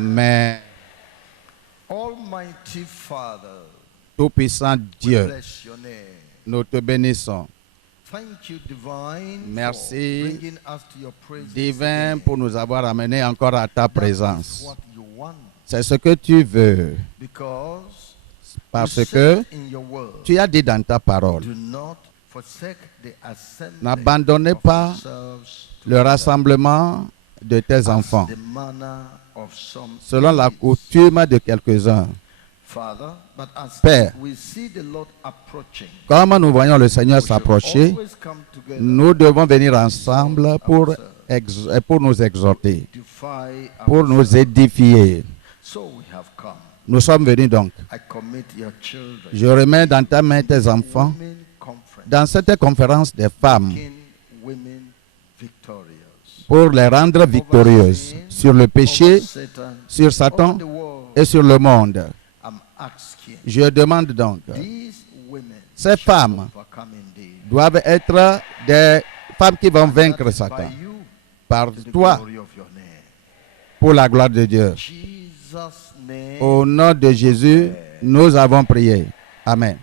Amen. Almighty Father, Tout-puissant we Dieu, bless your name. nous te bénissons. Thank you, Divine, Merci, for bringing us to your presence Divin, again. pour nous avoir amenés encore à ta That is présence. what you want, C'est ce que tu veux, because parce you que said in your word, tu as dit dans ta parole, do not forsake the assembly n'abandonnez of pas yourselves le together, rassemblement de tes as enfants, the manner of some selon la is. coutume de quelques-uns. Father, but as Père, we see the Lord approaching, comme nous voyons le Seigneur we should s'approcher, always come together nous devons venir ensemble pour, ourselves, pour nous exhorter, edify pour nous ourselves. édifier. So we have come. Nous sommes venus donc. I commit your children. Je remets dans ta main tes enfants Women conference, dans cette conférence des femmes making women victorious. pour les rendre victorieuses sur le péché, Over Satan, sur Satan over the world, et sur le monde. I'm asking Je demande donc, these women ces shall femmes overcome indeed. doivent être des femmes qui vont vaincre That Satan by you, par to the toi glory of your name. pour la gloire de Dieu. Jesus' name. Au nom de Jésus, nous avons prié. Amen.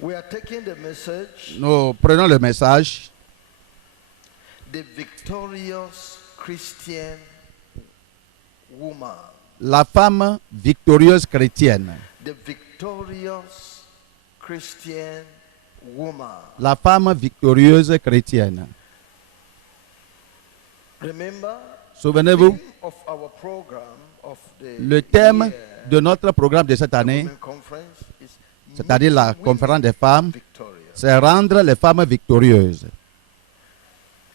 We are taking the message, Nous prenons le message, the victorious Christian woman. la femme victorieuse chrétienne. The victorious Christian woman. La femme victorieuse chrétienne. Remember, Souvenez-vous, theme of our program of the le thème year, de notre programme de cette the année, Women Conference, is c'est-à-dire la making conférence des women femmes, victorious. c'est rendre les femmes victorieuses.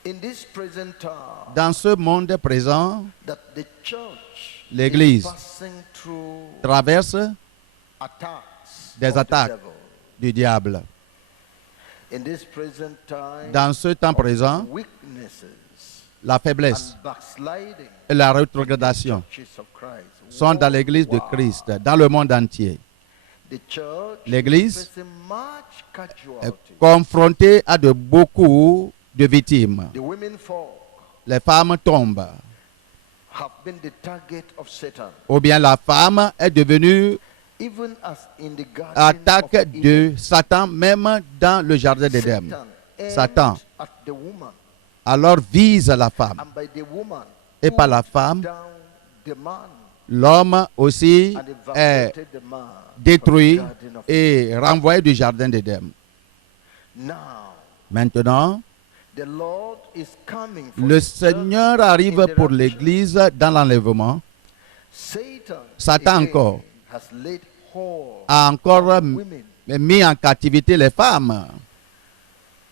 In this present time, Dans ce monde présent, that the church l'Église is passing through traverse attacks des of the attaques devil. du diable. In this present time, Dans ce temps of présent, weaknesses la faiblesse and backsliding et la in the rétrogradation churches of Christ sont dans l'Église de worldwide. Christ, dans le monde entier. The church L'Église is facing much Est casualty. confrontée à de beaucoup de victimes. The women folk Les femmes tombent, have been the target of Satan, ou bien la femme est devenue even as in the garden attaque of de Eden. Satan, même dans le jardin d'Éden. Satan. aimed at the woman, Alors vise la femme. and by the woman, Et par la pulled femme, down the man, l'homme aussi and est evacuated the man détruit from the garden of et renvoyé du jardin d'Éden. Now, Maintenant, the Lord is coming for le his church Seigneur arrive in the pour rapture. l'Église dans l'enlèvement. Satan again encore has laid hold A encore on women mis en captivité les femmes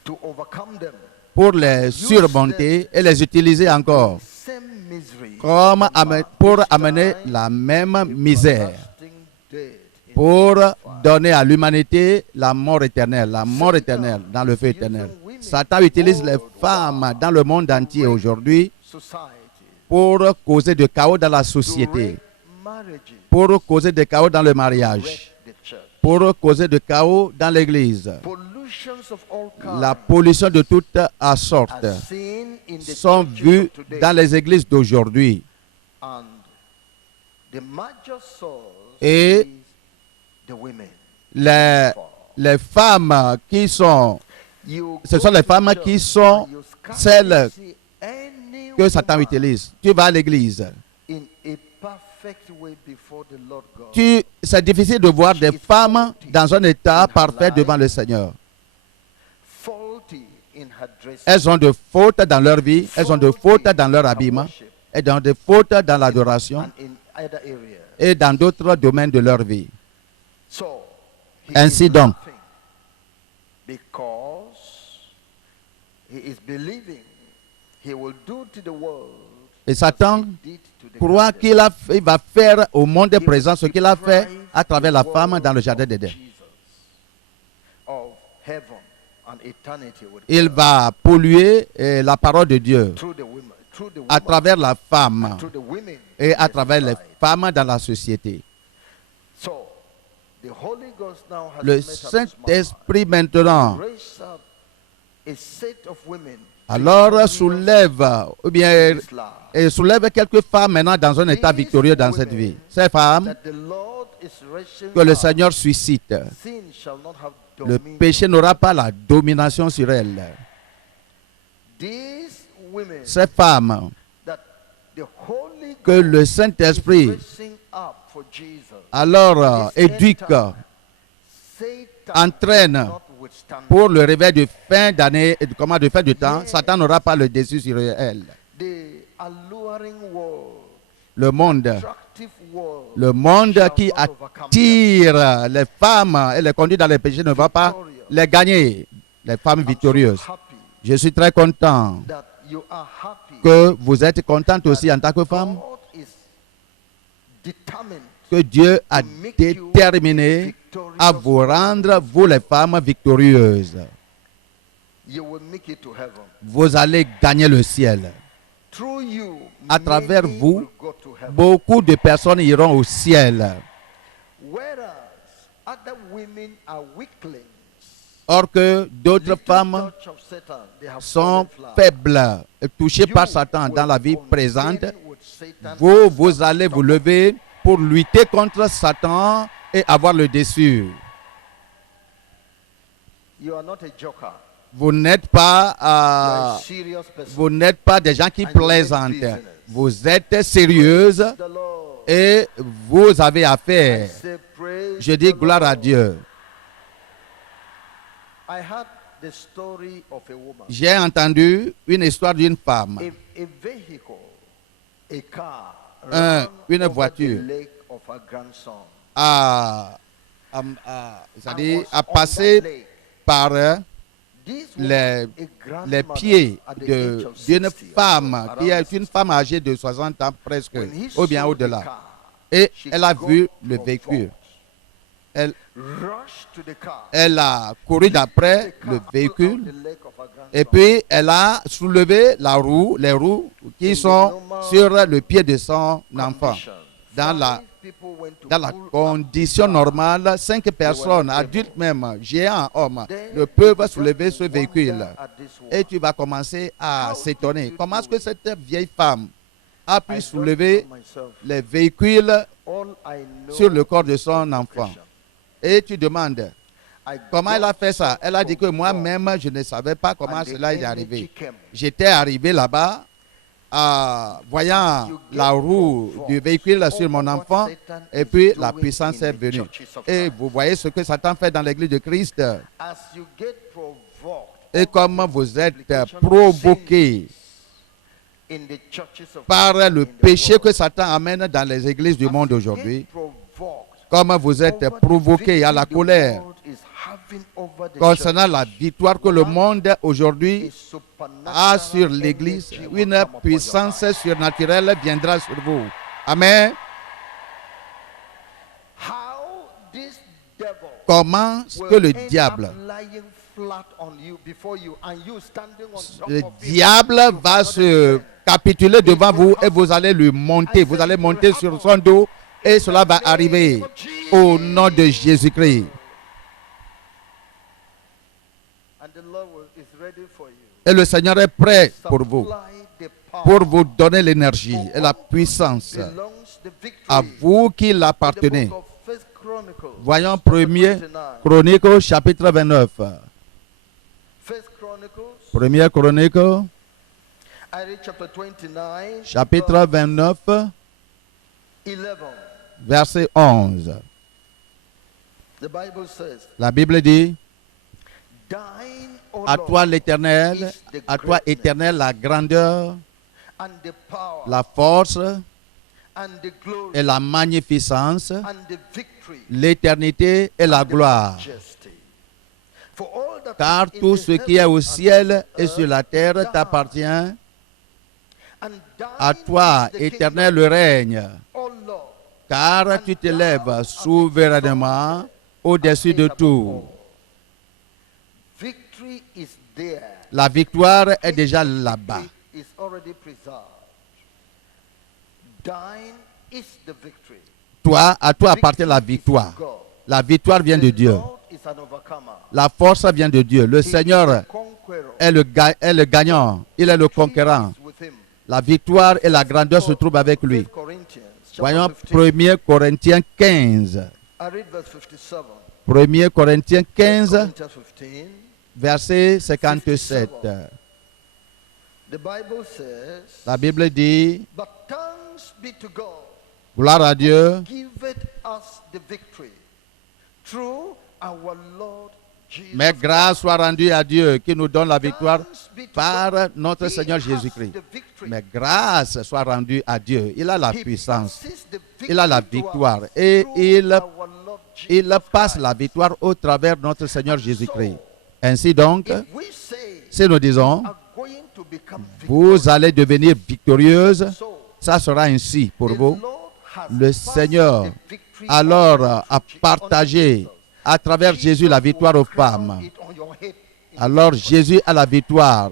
to overcome them. pour les surmonter et les utiliser encore Same misery comme of man. pour This amener time, la même misère, everlasting death in pour the fire. donner à l'humanité la mort éternelle dans le feu éternel. Satan utilise les femmes dans le monde entier aujourd'hui Society, pour causer du chaos dans la to société, wreck marriages, pour causer du chaos dans le to mariage, wreck the church. pour causer du chaos dans l'église. Pollutions of all kinds La pollution de toute sorte are seen in the sont churches vues of today. dans les églises d'aujourd'hui. And the major source Et is the women. Les femmes qui sont, You ce go sont les to femmes church qui sont and you scarcely celles see any que Satan woman utilise. Tu vas à l'église. in a perfect way before the Lord God. C'est difficile de voir des femmes dans un état parfait devant le Seigneur. Faulty in her dress. Elles ont de fautes dans leur vie, elles ont de fautes dans leur habillement, elles ont de fautes dans l'adoration And in other areas. et dans d'autres domaines de leur vie. So, he Ainsi is donc. laughing because he is believing he will do to the world Et as Satan he did to the croit garden. qu'il va faire au monde présent ce qu'il a fait à travers la femme dans le jardin d'Éden. Of heaven and eternity with Il God. va polluer la parole de Dieu Through the women, through the à woman, travers la femme through the women et à in the travers les society. femmes dans la société. So, the Holy Ghost now has Le made up his mind Saint-Esprit maintenant to raise up a set of women Alors soulève, ou bien this life. et soulève quelques femmes maintenant dans un état victorieux dans cette vie. Ces femmes That the Lord is raising que le up, Seigneur suscite, sin shall not have le dominion. péché n'aura pas la domination sur elles. These women Ces femmes that the Holy que God le is Saint-Esprit raising up for Jesus. alors éduque, Satan entraîne not withstand pour le réveil de fin d'année et de fin de temps, Satan n'aura pas le dessus sur elles. the alluring world, Le monde attractive world, Le monde shall qui not overcome them. attire les femmes et les conduit dans les péchés ne va pas les gagner. Les femmes I'm so victorieuses. happy Je suis très content that you are happy. que vous êtes contente aussi en tant que femme, God is determined que Dieu a to make you déterminé victorious. à vous rendre, vous les femmes victorieuses. You will make it to heaven. Vous allez gagner le ciel. Through you, À travers many vous, will go to heaven. beaucoup de personnes iront au ciel. Whereas other women are weaklings. Or que d'autres Little femmes touch of Satan, they have sont fallen flat. faibles, et touchées You par Satan dans la vie will présente. contend with Satan Vous, and vous stand allez vous up. lever pour lutter contre Satan et avoir le dessus. You are not a joker. Vous n'êtes You pas, are a serious person. vous n'êtes pas des gens qui And you make plaisantent. business. Vous êtes sérieuse The Lord. et vous avez I affaire. say, praise Je dis the gloire à Lord. Dieu. I heard the story of a woman. J'ai entendu une histoire d'une femme. A vehicle, a car, Un- ran une over voiture. the leg of her grandson. C'est-à-dire And was à on passer that leg. par This les, woman, a les grandmother pieds at the age d'une of 60 femme or qui around est une femme âgée de 60 ans presque, when he ou bien saw the au-delà. car, Et she elle a got vu le from véhicule. force, Elle, rushed to the car, elle a couru d'après the le car véhicule pulled out the leg of her grandson. et puis elle a soulevé les roues qui sont sur le pied de son enfant. Condition. Dans la, Five people went to dans la pull up condition the car. normale, 5 personnes, adultes même, géants, hommes, ne peuvent soulever ce véhicule. Et tu vas commencer à s'étonner. Comment est-ce que cette vieille femme a pu soulever les véhicules sur le corps de son enfant? Et tu demandes, comment elle a fait ça? Elle a dit que moi-même, je ne savais pas comment cela est arrivé. J'étais arrivé là-bas, voyant la roue du véhicule sur mon enfant, et puis la puissance est venue. Et vous voyez ce que Satan fait dans l'église de Christ. Et comment vous êtes provoqué par le péché que Satan amène dans les églises du monde aujourd'hui, comme vous êtes provoqué à la colère concernant la victoire que le monde aujourd'hui a sur l'Église, une puissance surnaturelle viendra sur vous. Amen. Comment que le diable va se capituler devant vous et vous allez lui monter, vous allez monter sur son dos et cela va arriver au nom de Jésus-Christ. Et le Seigneur est prêt pour vous donner l'énergie et la puissance. À vous qui l'appartenez. Voyons 1er Chronique chapitre 29. 1er Chronique chapitre 29 verset 11. La Bible dit, à toi l'Éternel, à toi Éternel la grandeur, la force et la magnificence, l'éternité et la gloire. Car tout ce qui est au ciel et sur la terre t'appartient. À toi, Éternel, le règne. Car tu t'élèves souverainement au-dessus de tout. La victoire est déjà là-bas. Toi, à toi appartient la victoire. La victoire vient de The Dieu. Lord is an overcomer. La force vient de Dieu. Le He is Seigneur a conqueror. est le gagnant. Il est le conquérant. Victory is with him. La victoire et la grandeur se trouvent avec lui. 1 Corinthians chapter Voyons 15. 1 Corinthiens 15. I read verse 57. 1 Corinthiens 15, Corinthians 15. verset 57. The Bible says, La Bible dit, but thanks be to God, gloire à Dieu, giveth us the victory through our Lord Jesus mais grâce soit rendue à Dieu qui nous donne la victoire Thanks be to par God. notre He Seigneur has Jésus-Christ. the victory. Mais grâce soit rendue à Dieu. Il a la He puissance, passes the il a la victory to victoire us et through il our Lord il Jesus passe Christ. la victoire au travers de notre Seigneur Jésus-Christ. Ainsi donc, If we say si nous disons, are going to become vous allez devenir victorieuse, so, ça sera ainsi pour the vous. Lord has Le passed Seigneur the victory alors on a to partagé Jesus. à travers Jésus la victoire aux femmes. It on your head. Alors Jésus a la victoire.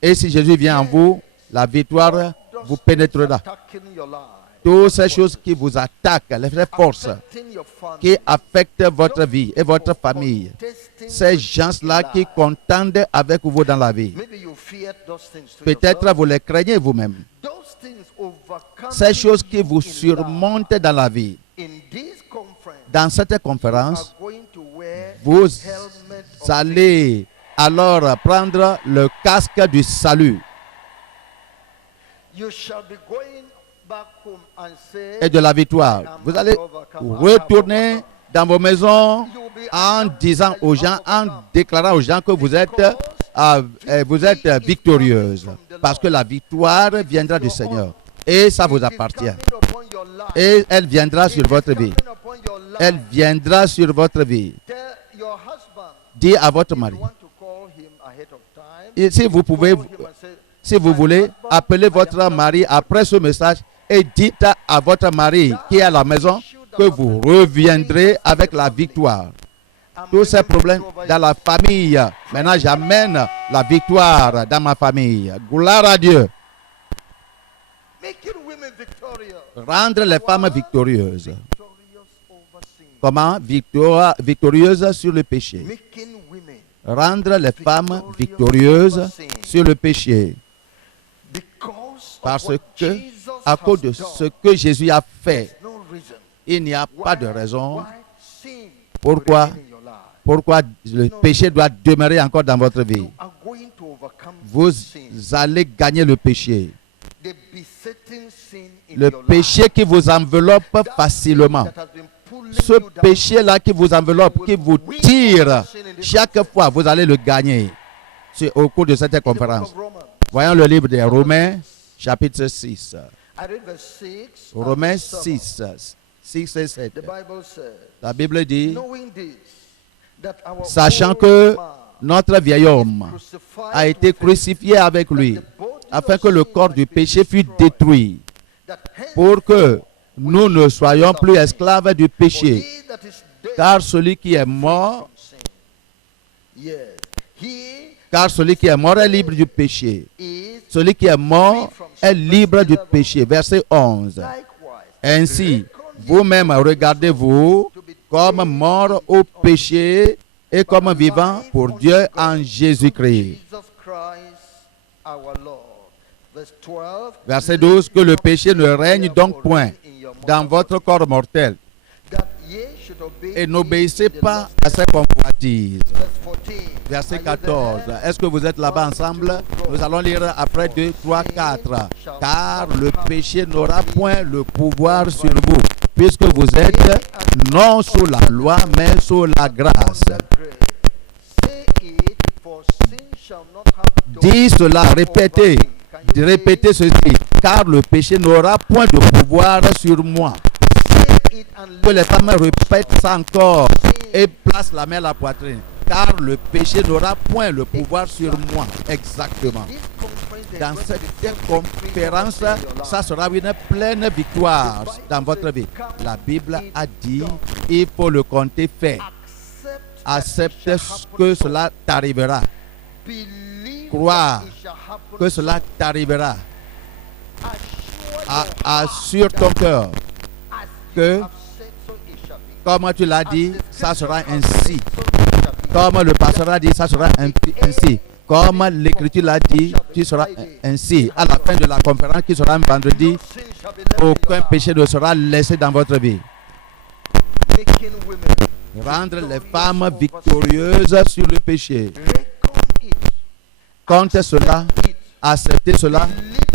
Et si Jésus vient en vous, la victoire vous pénétrera. Attacking your life, Toutes ces choses qui vous attaquent, les forces affecting your family, qui affectent votre vie et votre famille, contesting ces with gens-là life. qui contendent avec vous dans la vie, Maybe you feared those things to peut-être yourself. vous les craignez vous-même. Those things overcome Ces choses qui you vous in surmontent dans la vie. life. In this conference, Dans cette you conférence, are going to wear vous helmet of allez alors prendre le casque du salut You shall be going back home and say, et de la victoire. Vous allez retourner dans vos maisons en disant aux gens, en déclarant aux gens que vous êtes victorieuse. Parce que la victoire viendra du Seigneur. Et ça vous appartient. Et elle viendra sur votre vie. Elle viendra sur votre vie. Dis à votre mari. Et si vous pouvez, si vous voulez, appelez votre mari après ce message et dites à votre mari qui est à la maison que vous reviendrez avec la victoire. Tous ces problèmes dans la famille, maintenant j'amène la victoire dans ma famille. Gloire à Dieu. Rendre les femmes victorieuses. Comment? Victorieuses sur le péché. Rendre les femmes victorieuses sur le péché. Parce que, à cause de ce que Jésus a fait, il n'y a pas de raison pourquoi le péché doit demeurer encore dans votre vie. Vous allez gagner le péché. Le péché qui vous enveloppe facilement. Ce péché-là qui vous enveloppe, qui vous tire, chaque fois, vous allez le gagner. C'est au cours de cette conférence. Voyons le livre des Romains, chapitre 6. Romains 6, 6 et 7. La Bible dit, sachant que notre vieil homme a été crucifié avec lui, afin que le corps du péché fût détruit, pour que nous ne soyons plus esclaves du péché. Car celui qui est mort, est libre du péché. Celui qui est mort est libre du péché. Verset 11. Ainsi, vous-même regardez-vous comme mort au péché et comme vivant pour Dieu en Jésus-Christ. Verset 12. Que le péché ne règne donc point dans votre corps mortel. Et n'obéissez pas à ses convoitises. Verset 14. Est-ce que vous êtes là-bas ensemble? Nous allons lire après 2, 3, 4. Car le péché n'aura point le pouvoir sur vous, puisque vous êtes non sous la loi, mais sous la grâce. Dis cela, répétez ceci, car le péché n'aura point de pouvoir sur moi. Que les femmes répètent ça encore et placent la main à la poitrine. Car le péché n'aura point le pouvoir sur moi. Exactement. Dans cette conférence, ça sera une pleine victoire dans votre vie. La Bible a dit, il faut le compter fait. Accepte que cela t'arrivera. Crois que cela t'arrivera. Assure ton cœur que Comme tu l'as dit, ça sera ainsi. So it shall be. Comme le pasteur a dit, ça sera ainsi. Comme l'Écriture l'a dit, tu seras ainsi. À la fin de la conférence qui sera un vendredi, Sin shall be left in aucun your péché ne sera laissé dans votre vie. heart. Making women Rendre les femmes victorieuses sur le péché. reckon it, Compte cela, it, acceptez cela.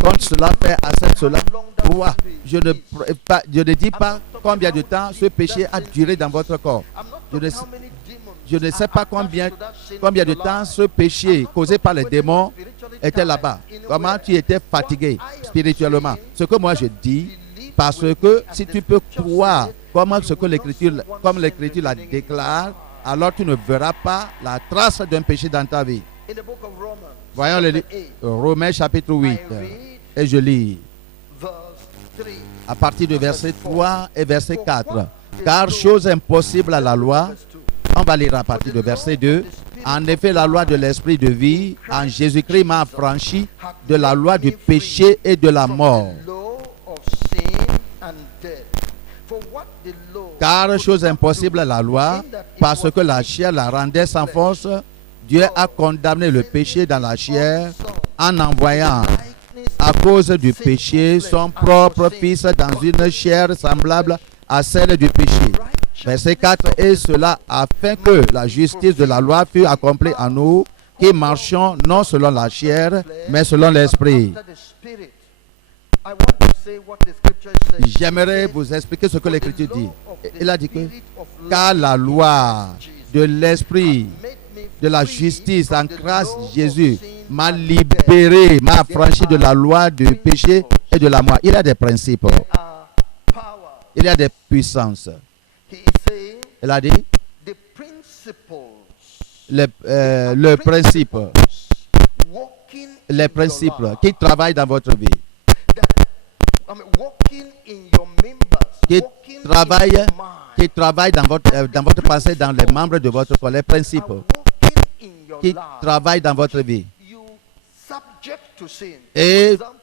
Compte cela, fait accepte cela. Pourquoi? Je ne dis pas combien de temps ce péché a duré dans votre corps. I'm not Je ne talking sais- how many demons Je ne sais pas are combien attached to that sin de in your temps life. ce péché causé par les Whether you démons were spiritually était tired, là-bas. in a Comment way, tu étais fatigué spirituellement. Ce que moi je dis, parce que si tu peux croire comme l'Écriture la déclare, alors tu ne verras pas la trace d'un péché dans ta vie. in the book of Romans, Voyons le chapter 8, Romains chapitre 8. I read Et je lis verse 3. à partir du verset 3 et verset 4. Car chose impossible à la loi, Verse 2. on va lire à partir du verset 2. En effet, la loi de l'esprit de vie en Jésus-Christ m'a affranchi de la loi du péché et de la From mort. the law of sin and death. For what the law Car could chose not impossible do, à la loi, in that it parce was que la in chair la rendait sans force, Dieu a condamné le péché dans la chair en envoyant à cause du péché son propre Fils dans une chair semblable à celle du péché. Verset 4. Et cela afin que la justice de la loi fût accomplie en nous, qui marchons non selon la chair, mais selon l'esprit. after the Spirit. I want to say what the scripture says. J'aimerais vous expliquer ce que l'Écriture dit. Il a dit que car la loi de l'esprit de la justice en Christ Jésus m'a libéré, m'a affranchi de la loi du péché et de la mort. Il y a des principes, il y a des puissances. He is saying Il a dit the principles, le principe, walking les in principes your life, qui travaillent dans votre vie, walking in your members, qui walking in travaillent, your mind, qui travaillent dans votre pensée, dans les membres de votre corps, les principes and walking in your qui life. travaillent dans votre vie. You subject to sin. Et For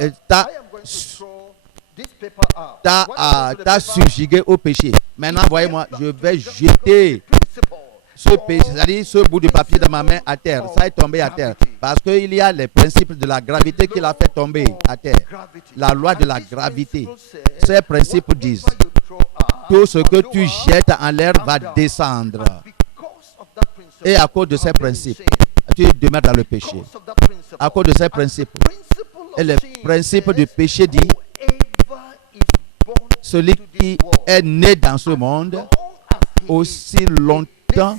example, t'as I am going to throw this paper out. When I go to the paper, subjugué au péché. Maintenant, voyez-moi, je vais jeter principle ce péché, c'est-à-dire ce bout de papier de ma main à terre. Ça est tombé à terre. Parce qu'il y a les principes de la gravité qui l'a fait tomber à terre. gravity. La loi de And la this gravité. principle says, Ces principes disent, whatever you throw out, tout ce que will tu go jettes up en l'air and va down. descendre. And because of that principle, Et à cause de you ces have been in principes, sin. tu demeures dans le péché. Because of that principle. À cause de ces And the principes. principle of Et le sin principe du says, péché dit, whoever is born celui to this qui world, est né dans ce monde, long as he aussi is longtemps descendant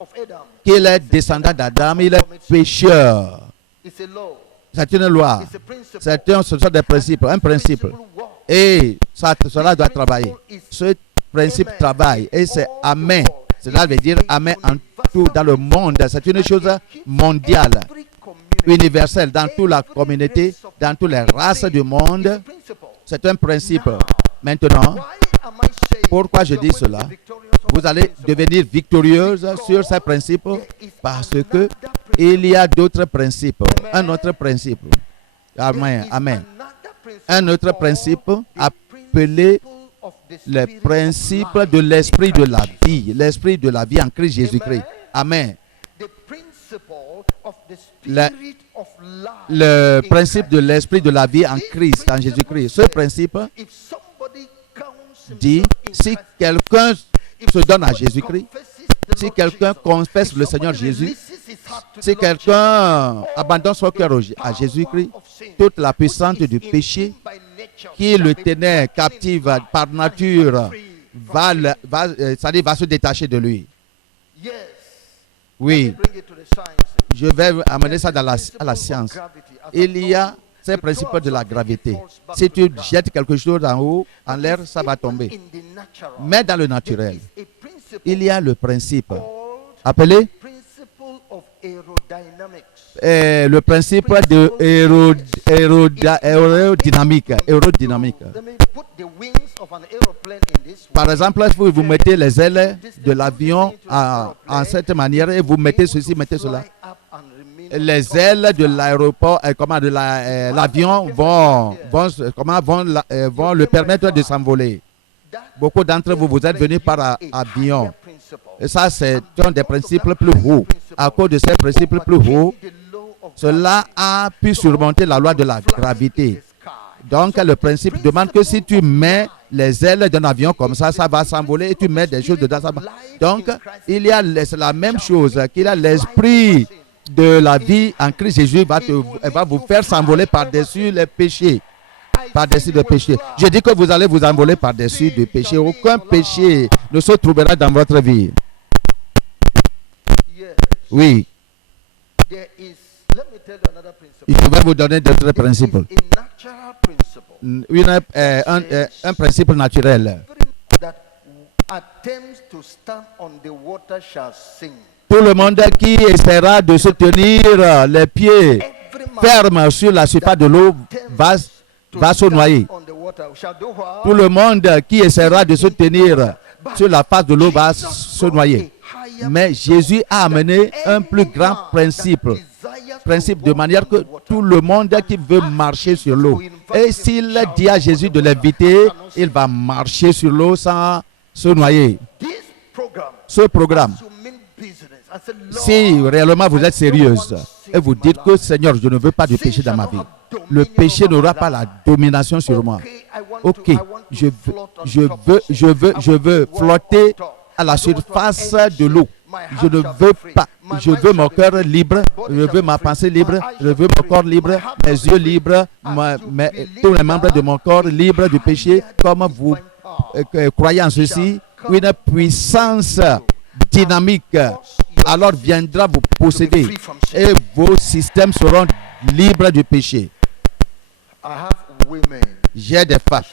of Adam, qu'il est descendant d'Adam, il est pécheur. it's a law. C'est une loi. It's a principle. Ce sont des principes, un principe. Principle work. Et cela doit travailler. Ce principe travaille et c'est Amen. Cela veut dire Amen en tout dans le monde. C'est une chose mondiale, Every community, universelle, dans toute la communauté, dans toutes les races du monde. principle. C'est un principe. Maintenant, Why am I saying pourquoi je you are dis going to cela? be victorious over vous allez principle? devenir victorieuse sur ces principes parce que il y a d'autres principes. Un autre principe. Amen. Amen. Un autre principe appelé le principe de l'esprit de la vie. L'esprit de la vie en Christ Jésus-Christ. Amen. Le principe de l'esprit de la vie en Christ, en Jésus-Christ. Ce principe dit, si quelqu'un se donne à Jésus-Christ, si quelqu'un confesse le Seigneur Jésus, si quelqu'un abandonne son cœur à Jésus-Christ, toute la puissance du péché qui le tenait captif par nature va se détacher de lui. Oui, je vais amener ça à la science. Il y a ces principes de la gravité. Si tu jettes quelque chose en haut, en l'air, ça va tomber. Mais dans le naturel, il y a le principe appelé le principe de aérodynamique. Par exemple, si vous mettez les ailes de l'avion en cette manière et vous mettez ceci, mettez cela. Les ailes de l'aéroport, de l'avion vont le permettre de s'envoler. Beaucoup d'entre vous, vous êtes venus par avion. Et ça, c'est un des principes plus hauts. À cause de ces principes plus hauts, cela a pu surmonter la loi de la gravité. Donc, le principe demande que si tu mets les ailes d'un avion comme ça va s'envoler et tu mets des choses dedans. Donc, il y a la même chose, qu'il y a l'esprit de la vie en Christ Jésus va vous faire s'envoler par-dessus les péchés. Par-dessus le péché. Je dis que vous allez vous envoler par-dessus le péché. Aucun péché ne se trouvera dans votre vie. Oui. Je vais vous donner d'autres principes. Un principe naturel. Tout le monde qui essaiera de se tenir les pieds fermes sur la surface de l'eau va se noyer. Tout le monde qui essaiera de se tenir sur la face de l'eau va se noyer. Mais Jésus a amené un plus grand principe de manière que tout le monde qui veut marcher sur l'eau, et s'il dit à Jésus de l'inviter, il va marcher sur l'eau sans se noyer. Ce programme, si réellement vous êtes sérieuse et vous dites que Seigneur, je ne veux pas de péché dans ma vie, le péché n'aura pas la domination sur moi. Ok, je veux flotter à la surface de l'eau. Je ne veux pas. Je veux mon cœur libre. Je veux ma pensée libre. Je veux mon corps libre. Mes yeux libres. Tous les membres de mon corps libres du péché. Comme vous croyez en ceci, une puissance dynamique alors viendra vous posséder et vos systèmes seront libres du péché. J'ai des femmes